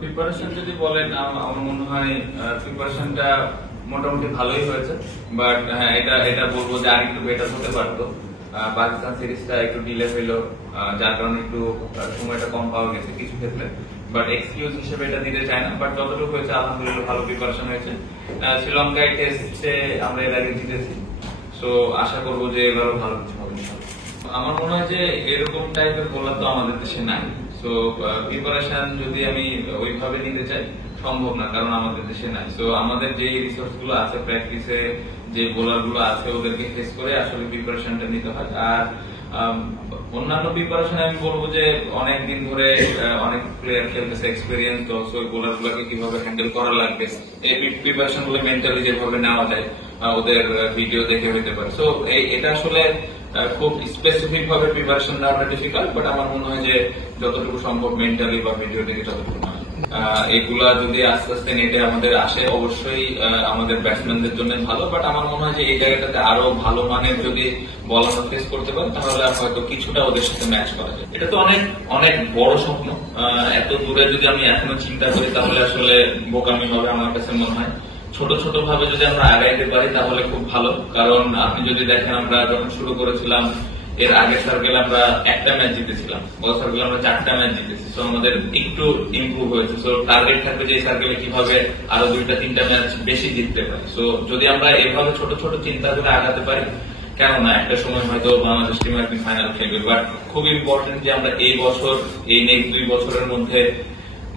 Preparation যদি বলেন আমার মনে হয় প্রিপারেশনটা মোটামুটি ভালোই হয়েছে, বাট হ্যাঁ এটা বলবো যে আর একটু বেটার হতে পারতো। পাকিস্তান সিরিজটা একটু ডিলে হইলো, যার কারণে একটু সময়টা কম পাওয়া গেছে কিছু ক্ষেত্রে, বাট এক্সকিউজ হিসেবে এটা দিতে চাই না। বাট যতটুকু হয়েছে আলহামদুলিল্লাহ ভালো প্রিপারেশন হয়েছে। শ্রীলঙ্কায় টেস্টে আমরা এর আগে জিতেছি, সো আশা করবো যে এবারও ভালো কিছু হবে। আমার মনে হয় যে এরকম টাইপের বোলার তো আমাদের দেশে নাই, সো প্রিপারেশন যদি আমি ওইভাবে নিতে চাই সম্ভব না, কারণ আমাদের দেশে নাই। সো আমাদের যে রিসোর্স গুলো আছে প্র্যাকটিসে, যে বোলার গুলো আছে ওদেরকে ফেস করে আসলে প্রিপারেশনটা নিতে হয়। আর অন্যান্য প্রিপারেশন আমি বলবো যে অনেক দিন ধরে অনেক প্লেয়ার খেলতেছে, এক্সপিরিয়েন্স অলসো, বোলার গুলোকে কিভাবে হ্যান্ডেল করা লাগবে এই প্রিপারেশন গুলো মেন্টালি যেভাবে নেওয়া যায় ওদের ভিডিও দেখে হইতে পারে। সো এটা আসলে খুব স্পেসিফিক ভাবে প্রিপারেশন নেওয়াটা ডিফিকাল্ট, বাট আমার মনে হয় যে যতটুকু সম্ভব মেন্টালি বা ভিডিও দেখে যতটুকু নয় এগুলা যদি আস্তে আস্তে নেটে আমাদের আসে অবশ্যই আমাদের ব্যাটসম্যানদের জন্য ভালো। বাট আমার মনে হয় যে এই জায়গাটাতে আরো ভালো মানের যদি বলার ফেস করতে পারে তাহলে হয়তো কিছুটা ওদের সাথে ম্যাচ করা যায়। এটা তো অনেক অনেক বড় স্বপ্ন, এত দূরে যদি আমি এখনো চিন্তা করি তাহলে আসলে বোকামি হবে আমার কাছে মনে হয়। ছোট ছোট ভাবে যদি আমরা আগাইতে পারি তাহলে খুব ভালো, কারণ আপনি যদি দেখেন আমরা যখন শুরু করেছিলাম এর আগের সার্কেল আমরা একটা ম্যাচ জিতেছিলাম, গত সার্কেল আমরা 4টা ম্যাচ জিতেছি, সো আমাদের একটু ইমপ্রুভ হয়েছে। সো টার্গেট থাকবে যে এই সার্কেলে কিভাবে আরো 2-3টা ম্যাচ বেশি জিততে পারি। সো যদি আমরা এভাবে ছোট ছোট চিন্তা করে আগাতে পারি, কেননা একটা সময় হয়তো বাংলাদেশ টিম একদিন ফাইনাল খেলবে। বাট খুব ইম্পর্টেন্ট যে আমরা এই বছর এই নেক্সট 2 বছরের মধ্যে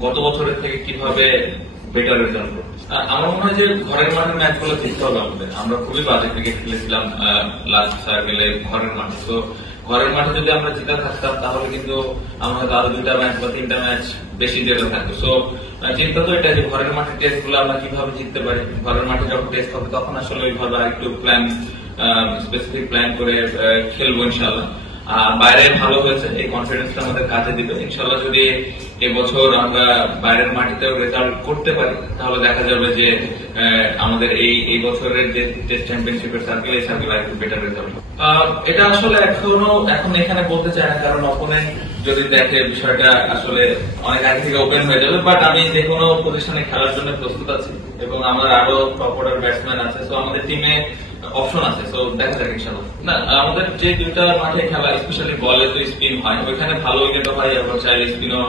গত বছরের থেকে কিভাবে বেটার রেজাল্ট করবে। আমার মনে হয় যে ঘরের মাঠের ম্যাচ গুলো জিততে হবে আমাদের। আমরা খুবই বাজে ক্রিকেট খেলেছিলাম লাস্ট সার্কেলে ঘরের মাঠে, তো ঘরের মাঠে যদি আমরা জিতে থাকতাম তাহলে কিন্তু আমরা হয়তো আরো 2টা ম্যাচ বা 3টা ম্যাচ বেশি জেতে থাকতো। সো চিন্তা তো এটা যে ঘরের মাঠে টেস্ট গুলো আমরা কিভাবে জিততে পারি। ঘরের মাঠে যখন টেস্ট হবে তখন আসলে ওইভাবে আরেকটু প্ল্যান স্পেসিফিক প্ল্যান করে খেলবো ইনশাল্লাহ। বাইরে ভালো হয়েছে, এই কনফিডেন্সটা আমাদের কাজে দিবে ইনশাল্লাহ। যদি এবছর আমরা বাইরের মাটিতেও রেজাল্ট করতে পারি তাহলে দেখা যাবে যে আমাদের এই বছরের যে টেস্ট চ্যাম্পিয়নশিপের সার্কেল, এই সার্কেল একটু বেটার রেজাল্ট। এটা আসলে এখন এখানে বলতে চাই না, কারণ অপোনেন্ট যদি দেখে বিষয়টা আসলে অনেক আগে থেকে ওপেন হয়ে যাবে। বাট আমি যে কোনো পজিশনে খেলার জন্য প্রস্তুত আছি এবং আমার আরো টপ অর্ডার ব্যাটসম্যান আছে, সো আমাদের টিমে অপশন আছে। সো দেখা যাক ইনশাআল্লাহ। না, আমাদের যে 2টা মাঠে খেলা স্পেশালি বলে তো স্পিন হয়, ওইখানে ভালো উইকেটও হয়, আবার চাইলে স্পিনও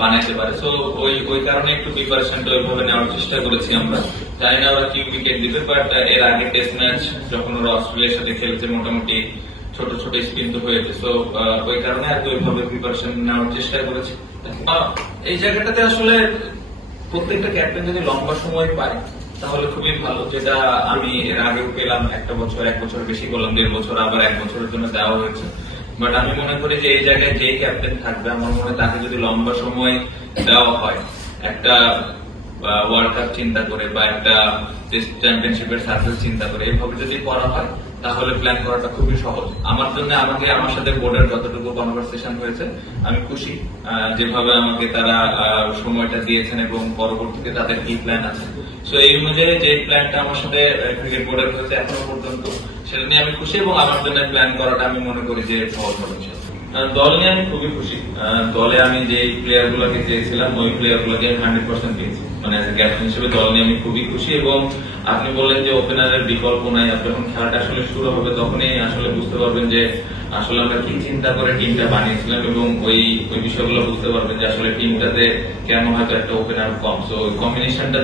বানাইতে পারে। সো ওই কারণে একটু প্রিপারেশনটা ওইভাবে নেওয়ার চেষ্টা করেছি আমরা। জানি না ওরা কি উইকেট দিবে, বাট এর আগে টেস্ট ম্যাচ যখন ওরা অস্ট্রেলিয়ার সাথে খেলেছে মোটামুটি ছোট ছোট স্পিন তো হয়েছে। সো ওই কারণে আর কি ওইভাবে প্রিপারেশন নেওয়ার চেষ্টা করেছি। এই জায়গাটাতে আসলে প্রত্যেকটা ক্যাপ্টেন যদি লম্বা সময় পায় তাহলে খুবই ভালো, যেটা আমি এর আগেও পেলাম। 1 বছর বেশি করলাম, 1.5 বছর, আবার 1 বছরের জন্য দেওয়া হয়েছে। বাট আমি মনে করি যে এই জায়গায় যে ক্যাপ্টেন থাকবে আমার মনে হয় তাকে যদি লম্বা সময় দেওয়া হয়, একটা ওয়ার্ল্ড কাপ চিন্তা করে বা একটা টেস্ট চ্যাম্পিয়নশিপের সার্কেল চিন্তা করে এভাবে যদি করা হয় তাহলে প্ল্যান করাটা খুবই সহজ আমার জন্য। আমার সাথে বোর্ডের যতটুকু কনভারসেশন হয়েছে আমি খুশি, যেভাবে আমাকে তারা সময়টা দিয়েছেন এবং পরবর্তীতে তাদের কি প্ল্যান আছে। সো এই অনুযায়ী যে প্ল্যানটা আমার সাথে ক্রিকেট বোর্ডের হয়েছে এখনো পর্যন্ত সেটা নিয়ে আমি খুশি, এবং আমার জন্য প্ল্যান করাটা আমি মনে করি যে সহজ হবে। দল নিয়ে আমি খুবই খুশি। দলে আমি যে প্লেয়ার গুলোকে চেয়েছিলাম ওই প্লেয়ার গুলোকে আমি 100% পেয়েছি, মানে ক্যাপ্টেন হিসেবে দল নিয়ে আমি খুবই খুশি। এবং আপনি বললেন যে ওপেনারের বিকল্প নাই, যখন খেলাটা আসলে শুরু হবে তখনই আসলে বুঝতে পারবেন যে আসলে আমরা কি চিন্তা করে টিমটা বানিয়েছিলাম, এবং ওই বিষয়গুলো বুঝতে পারবেন যে আসলে টিমটাতে কেন হয়তো একটা ওপেনার কম। সো ওই কম্বিনেশনটা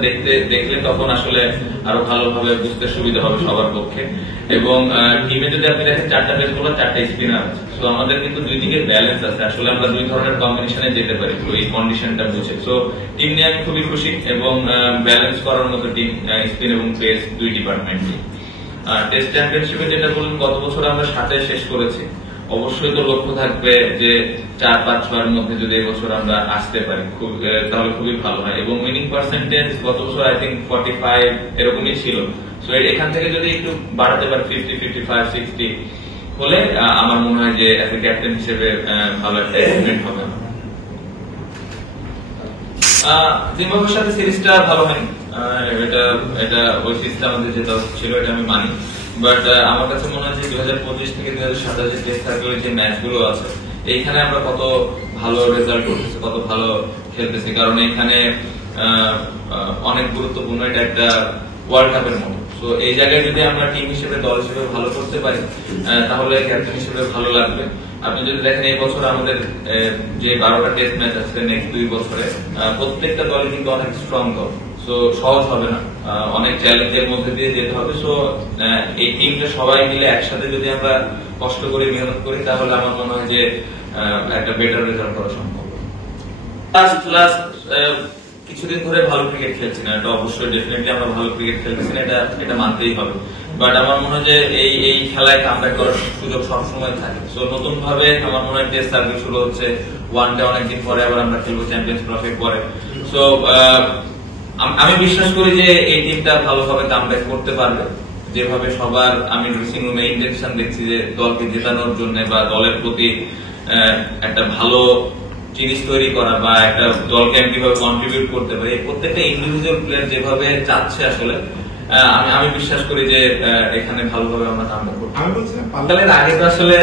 দেখলে তখন আসলে আরো ভালোভাবে বুঝতে সুবিধা হবে সবার পক্ষে। এবং টিমে যদি আপনি দেখেন 4টা পেস বোলার 4টা স্পিনার আছে, সো আমাদের কিন্তু 2 দিকে ব্যালেন্স আছে। আসলে আমরা 2 ধরনের কম্বিনেশনে যেতে পারি এই কন্ডিশনটা বুঝে। সো টিম নিয়ে আমি খুবই খুশি এবং ব্যালেন্স করার মতো টিম, স্পিন এবং পেস 2 ডিপার্টমেন্টই। টেস্ট চ্যাম্পিয়নশিপে যেটা বলুন গত বছর আমরা 7-এ শেষ করেছি, অবশ্যই তো লক্ষ্য থাকবে যে 4-5-6 এর মধ্যে যদি এবছর আমরা আসতে পারি তাহলে খুবই ভালো হয়। এবং উইনিং পার্সেন্টেজ গত বছর আই থিঙ্ক 45 এরকমই ছিল। সো এখান থেকে যদি একটু বাড়াতে পারি 50, 55, 60 হলে আমার মনে হয় যে একটা ক্যাপ্টেন হিসেবে ভালো একটা ইভেন্ট হবে। জিম্বাবুয়ের সাথে সিরিজটা ভালো হয়নি, এটা ওই সিরিজটা আমাদের যেটা ছিল এটা আমি মানি। বাট আমার কাছে মনে হয় যে 2025 থেকে 2027 যে টেস্ট সার্কেলের যে ম্যাচগুলো আছে এইখানে আমরা কত ভালো রেজাল্ট করতেছি, কত ভালো খেলতেছি, কারণ এখানে অনেক গুরুত্বপূর্ণ, এটা একটা ওয়ার্ল্ড কাপের মতো। তো এই জায়গায় যদি আমরা টিম হিসেবে দল হিসেবে ভালো করতে পারি তাহলে ক্যাপ্টেন হিসেবে ভালো লাগবে। আপনি যদি দেখেন এই বছর আমাদের যে 12টা টেস্ট ম্যাচ আছে নেক্সট 2 বছরে, প্রত্যেকটা দল কিন্তু অনেক স্ট্রং দল। সো সহজ হবে না, অনেক চ্যালেঞ্জের মধ্যে দিয়ে যেতে হবে। সো এই টিমটা সবাই মিলে একসাথে যদি আমরা কষ্ট করে মেহনত করি তাহলে আমার মনে হয় যে একটা বেটার রেজাল্ট করা সম্ভব। লাস্ট কিছুদিন ধরে ভালো ক্রিকেট খেলছি না, এটা অবশ্যই ডেফিনেটলি আমরা ভালো ক্রিকেট খেলতেছি না, এটা মানতেই হবে। বাট আমার মনে হয় যে এই খেলায় কামব্যাক করার সুযোগ সবসময় থাকে। সো নতুন ভাবে আমার মনে হয় টেস্ট সার্ভিস শুরু হচ্ছে, ওয়ানডে অনেকদিন পরে আবার আমরা খেলবো চ্যাম্পিয়ন্স ট্রফির পরে। সো আমি বিশ্বাস করি যে এই টিমটা ভালোভাবে কামব্যাক করতে পারবে। যেভাবে সবার আমি ড্রেসিং রুমে ইন্টেনশন দেখছি যে দলকে জেতানোর জন্য বা দলের প্রতি একটা ভালো জিনিস তৈরি করা বা একটা দলকে আমি কিভাবে কন্ট্রিবিউট করতে পারি, প্রত্যেকটা ইন্ডিভিজুয়াল প্লেয়ার যেভাবে চাচ্ছে আসলে আমি বিশ্বাস করি যে এখানে ভালোভাবে আমরা কামব্যাক করব। আমি বলছিলাম পাল্টালের আগে তো আসলে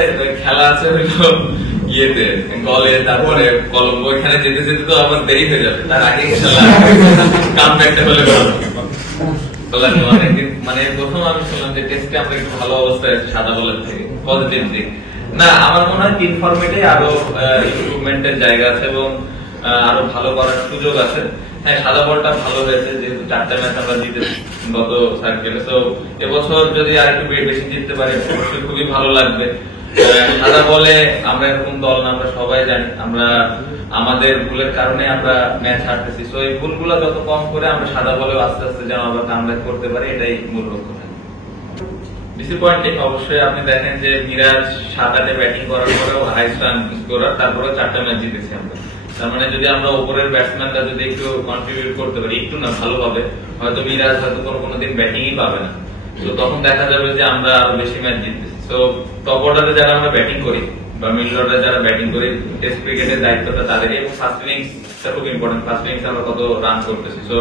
খেলা আছে হইলো ইয়েতে গলে, তারপরে কলম্বো, এখানে যেতে যেতে তো আবার দেরি হয়ে যাবে, তার আগে ইনশাআল্লাহ কামব্যাকটা হলে ভালো। মানে প্রথম আমি শুনলাম যে টেস্টে আমরা একটু ভালো অবস্থায় আছি সাদা বলের থেকে, পজিটিভ দিক না। আমার মনে হয় তিন ফরম্যাটে আরো ইমপ্রুভমেন্টের জায়গা আছে এবং আরো ভালো করার সুযোগ আছে। হ্যাঁ, সাদা বলটা ভালো হয়েছে, যেহেতু 4টা ম্যাচ আমরা জিতেছি গত সার্কেলে। তো এবছর যদি আর একটু বেশি জিততে পারি অবশ্যই খুবই ভালো লাগবে। সাদা বলে আমরা এরকম দল না, আমরা সবাই জানি আমরা আমাদের ভুলের কারণে আমরা ম্যাচ হারতেছি। সো এই ভুলগুলো যত কম করে আমরা সাদা বলেও আস্তে আস্তে যেন আমরা কামব্যাক করতে পারি, এটাই মূল লক্ষ্য থাকে। ডিসঅ্যাপয়েন্টিং অবশ্যই আপনি দেখেন যে মিরাজ 7-8 ব্যাটিং করার পরেও হাইস্ট রান স্কোরার, তারপরে 4টা ম্যাচ জিতেছি আমরা। তার মানে যদি আমরা উপরের ব্যাটসম্যানরা যদি একটু কন্ট্রিবিউট করতে পারি, একটু না ভালোভাবে, হয়তো মিরাজ হয়তো কোনোদিন ব্যাটিংই পাবে না। তো তখন দেখা যাবে যে আমরা আরো বেশি ম্যাচ জিততেছি। তো টপ অর্ডারে যারা আমরা ব্যাটিং করি বা মিডল অর্ডারে যারা ব্যাটিং করি, টেস্ট ক্রিকেটের দায়িত্বটা তাদেরই, এবং ফার্স্ট ইনিংসটা খুব ইম্পর্টেন্ট। ফার্স্ট ইনিংস আমরা কত রান করতেছি। সো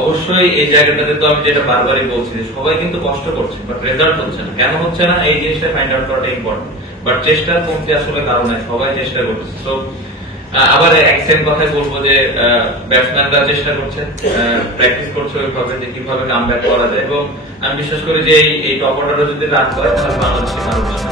অবশ্যই এই জায়গাটাতে তো আমি যেটা বারবারই বলছি যে সবাই কিন্তু কষ্ট করছে, বাট রেজাল্ট হচ্ছে না। কেন হচ্ছে না এই জিনিসটা ফাইন্ড আউট করাটা ইম্পর্টেন্ট। বাট চেষ্টার কমতি আসলে কারণ নাই, সবাই চেষ্টা করতেছে। তো আবার এক সেম কথাই বলবো যে ব্যাটসম্যানরা চেষ্টা করছে, প্র্যাকটিস করছে ওইভাবে যে কিভাবে কামব্যাক করা যায়, এবং আমি বিশ্বাস করি যে এই টপ অর্ডারও যদি রান করে তাহলে বাংলাদেশে আরো বেশি